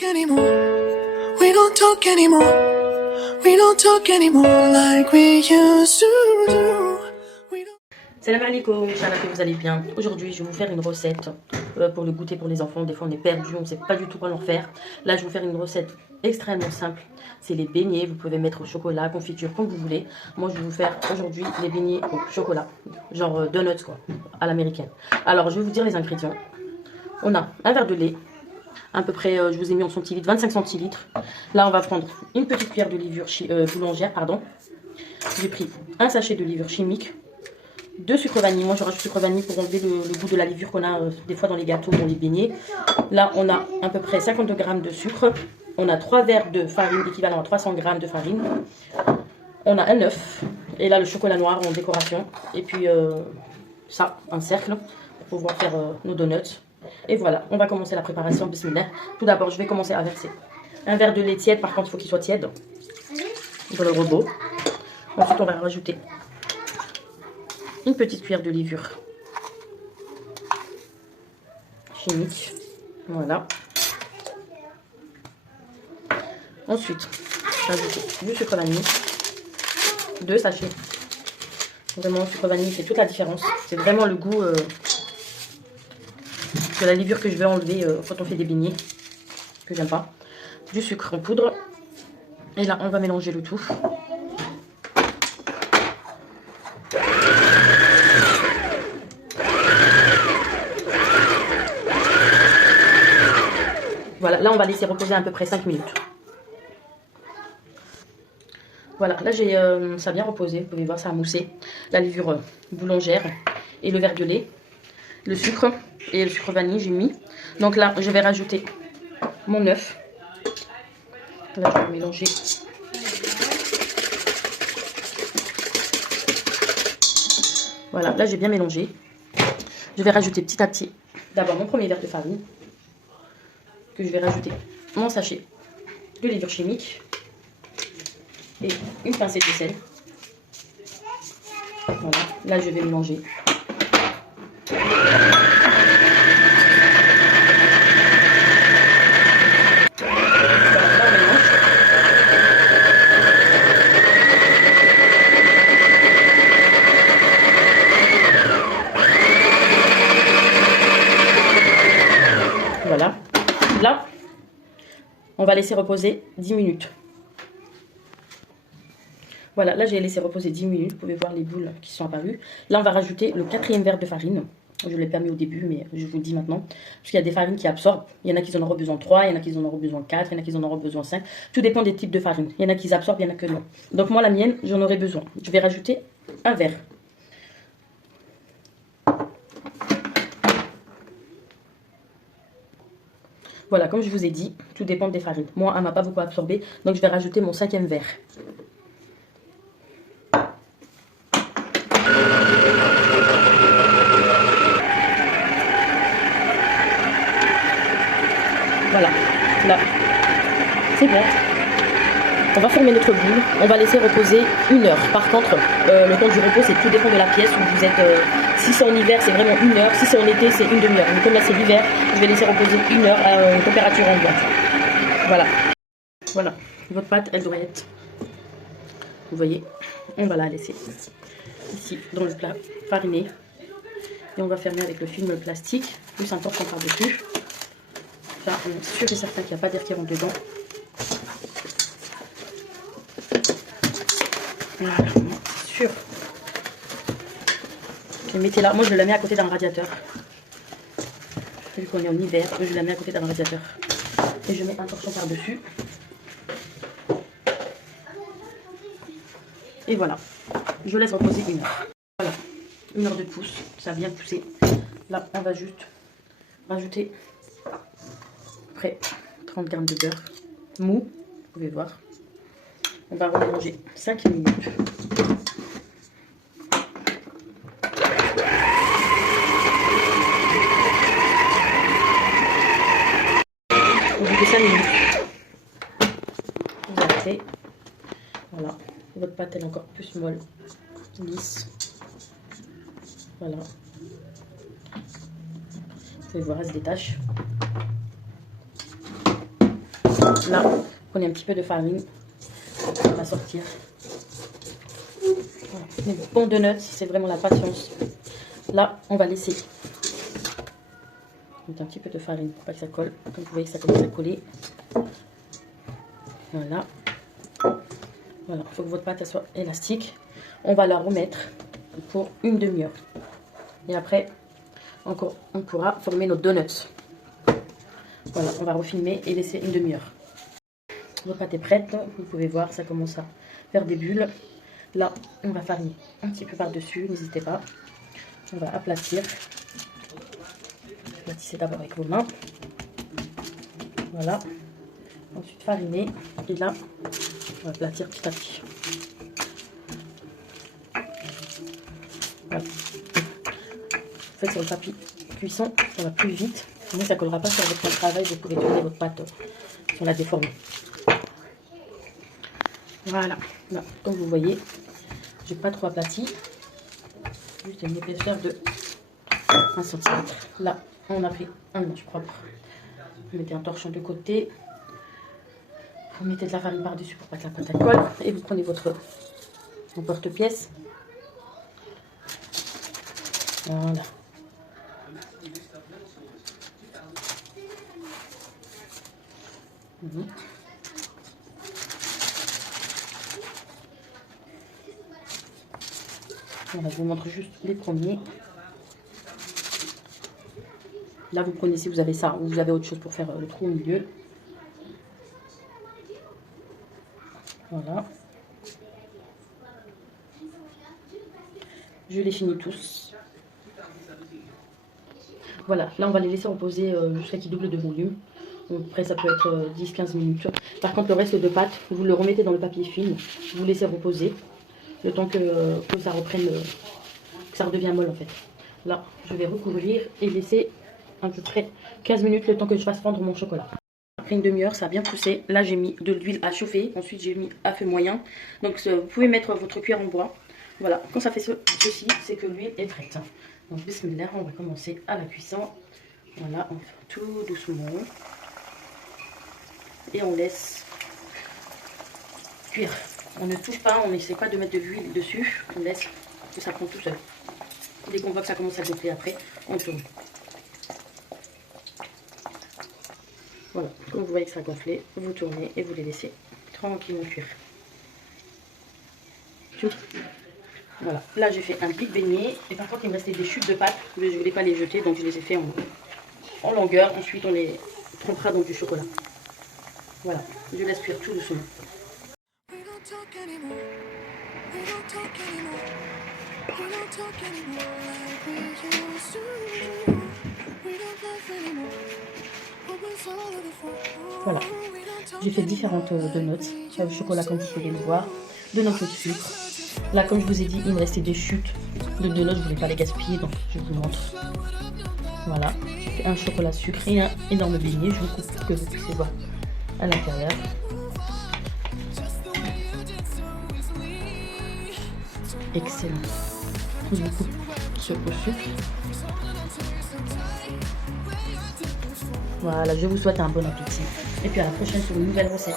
talk anymore. We don't talk anymore. We don't talk anymore like we used to do. Salam alaikum, Inch'Allah que vous allez bien. Aujourd'hui, je vais vous faire une recette pour le goûter pour les enfants. Des fois, on est perdu, on ne sait pas du tout quoi leur faire. Là, je vais vous faire une recette extrêmement simple. C'est les beignets. Vous pouvez mettre au chocolat, confiture, comme vous voulez. Moi, je vais vous faire aujourd'hui les beignets au chocolat. Genre donuts, quoi, à l'américaine. Alors, je vais vous dire les ingrédients. On a un verre de lait. À peu près, je vous ai mis en centilitres, 25 centilitres. Là, on va prendre une petite cuillère de levure boulangère, pardon. J'ai pris un sachet de levure chimique. 2 sucres vanille, moi je rajoute sucre vanille pour enlever le goût de la levure qu'on a des fois dans les gâteaux, dans les beignets. Là on a à peu près 52 g de sucre. On a 3 verres de farine équivalent à 300 g de farine. On a un œuf. Et là le chocolat noir en décoration. Et puis ça, un cercle pour pouvoir faire nos donuts. Et voilà, on va commencer la préparation. Bismillah. Tout d'abord je vais commencer à verser un verre de lait tiède. Par contre il faut qu'il soit tiède dans le robot. Ensuite on va rajouter une petite cuillère de levure chimique. Voilà. Ensuite, rajouter du sucre vanille. 2 sachets. Vraiment, le sucre vanille fait toute la différence. C'est vraiment le goût de la levure que je vais enlever quand on fait des beignets. Que j'aime pas. Du sucre en poudre. Et là, on va mélanger le tout. Voilà, là on va laisser reposer à peu près 5 minutes. Voilà, là j'ai ça a bien reposé, vous pouvez voir ça a moussé. La levure boulangère et le verre de lait, le sucre et le sucre vanille j'ai mis. Donc là je vais rajouter mon œuf. Là je vais mélanger. Voilà, là j'ai bien mélangé. Je vais rajouter petit à petit d'abord mon premier verre de farine. Que je vais rajouter mon sachet de levure chimique et une pincée de sel. Voilà, là je vais mélanger. Voilà, là on va laisser reposer 10 minutes. Voilà, là j'ai laissé reposer 10 minutes. Vous pouvez voir les boules qui sont apparues. Là on va rajouter le 4e verre de farine. Je l'ai pas mis au début, mais je vous le dis maintenant. Parce qu'il y a des farines qui absorbent. Il y en a qui en auront besoin 3, il y en a qui en auront besoin 4, il y en a qui en auront besoin 5. Tout dépend des types de farine. Il y en a qui absorbent, il y en a que non. Donc moi la mienne, j'en aurai besoin. Je vais rajouter un verre. Voilà, comme je vous ai dit, tout dépend des farines. Moi, elle m'a pas beaucoup absorbé, donc je vais rajouter mon 5e verre. Voilà, là, c'est bon. On va former notre boule, on va laisser reposer 1 heure. Par contre, le temps du repos, c'est tout dépend de la pièce où vous êtes. Si c'est en hiver, c'est vraiment 1 heure. Si c'est en été, c'est 1 demi-heure. Mais comme là, c'est l'hiver, je vais laisser reposer 1 heure à une température ambiante. Voilà. Voilà. Votre pâte, elle doit être... Vous voyez, on va la laisser ici, dans le plat fariné. Et on va fermer avec le film plastique, plus un torchon par-dessus. Là, on est sûr et certain qu'il n'y a pas d'air qui rentre dedans. Voilà, sûr. Et mettez là, moi je la mets à côté d'un radiateur. Vu qu'on est en hiver, je la mets à côté d'un radiateur. Et je mets un torchon par-dessus. Et voilà. Je laisse reposer 1 heure. Voilà. 1 heure de pouce. Ça a bien poussé. Là, on va juste rajouter près 30 g de beurre mou. Vous pouvez voir. On va remélanger 5 minutes. Au bout de 5 minutes, vous arrêtez. Voilà. Votre pâte elle est encore plus molle, lisse. Voilà. Vous pouvez voir, elle se détache. Là, prenez un petit peu de farine. On va sortir. Voilà. Les bons donuts, c'est vraiment la patience. Là, on va laisser mettre un petit peu de farine pour pas que ça colle. Comme vous voyez, ça commence à coller. Voilà. Voilà, il faut que votre pâte soit élastique. On va la remettre pour une demi-heure. Et après, encore, on pourra former nos donuts. Voilà, on va refilmer et laisser une demi-heure. Votre pâte est prête. Vous pouvez voir, ça commence à faire des bulles. Là, on va fariner un petit peu par-dessus. N'hésitez pas. On va aplatir. Aplatissez d'abord avec vos mains. Voilà. Ensuite, fariner. Et là, on va aplatir petit à petit. Voilà. Faites sur le tapis cuisson, ça va plus vite. Mais ça ne collera pas sur votre travail. Vous pouvez tourner votre pâte sur la déformer. Voilà. Là, comme vous voyez, j'ai pas trop aplati. Juste une épaisseur de 1 cm. Là, on a fait un mélange propre. Vous mettez un torchon de côté. Vous mettez de la farine par-dessus pour pas que la pâte colle. Et vous prenez votre porte-pièce. Voilà. Voilà, je vous montre juste les premiers. Là, vous prenez, si vous avez ça ou vous avez autre chose pour faire le trou au milieu. Voilà. Je les finis tous. Voilà, là on va les laisser reposer jusqu'à qu'ils doublent de volume. Donc, après ça peut être 10-15 minutes. Par contre le reste de pâte, vous le remettez dans le papier film. Vous laissez reposer. Le temps que ça reprenne, que ça redevient molle en fait. Là, je vais recouvrir et laisser à peu près 15 minutes le temps que je fasse fondre mon chocolat. Après une demi-heure, ça a bien poussé. Là, j'ai mis de l'huile à chauffer. Ensuite, j'ai mis à feu moyen. Donc, vous pouvez mettre votre cuillère en bois. Voilà, quand ça fait ceci, c'est que l'huile est prête. Donc, bismillah, on va commencer à la cuisson. Voilà, on fait tout doucement. Et on laisse cuire. On ne touche pas, on n'essaie pas de mettre de l'huile dessus. On laisse que ça prend tout seul. Dès qu'on voit que ça commence à gonfler après, on tourne. Voilà, comme vous voyez que ça a gonflé, vous tournez et vous les laissez tranquillement cuire. Voilà, là j'ai fait un big beignet. Et par contre il me restait des chutes de pâte. Je ne voulais pas les jeter, donc je les ai fait en longueur. Ensuite on les trempera dans du chocolat. Voilà, je laisse cuire tout doucement. Voilà, j'ai fait différentes donuts. Le chocolat comme vous pouvez le voir, donuts au sucre. Là comme je vous ai dit, il me restait des chutes de donuts, je ne voulais pas les gaspiller, donc je vous montre. Voilà, j'ai fait un chocolat sucre et un énorme beignet. Je vous coupe pour que vous puissiez voir à l'intérieur. Excellent. Je vous coupe ce au sucre. Voilà, je vous souhaite un bon appétit. Et puis à la prochaine pour une nouvelle recette.